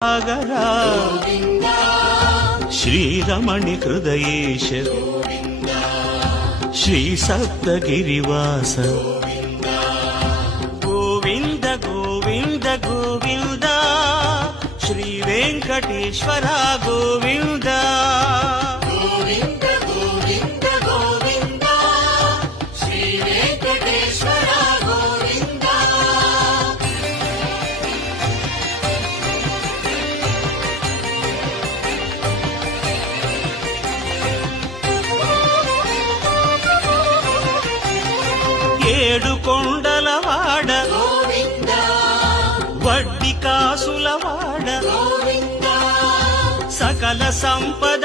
सागरा श्रीरमणि हृदयेश श्री सप्तगिरिवास गोविंद गोविंद गोविंद श्री वेंकटेश्वर गोविंद गोविंद गोविंद गोविंद श्री वेंकटेश्वर गोविंद ఏడు కొండలవాడ गोविंद వడ్డి కాసులవాడ गोविंद సకల సంపద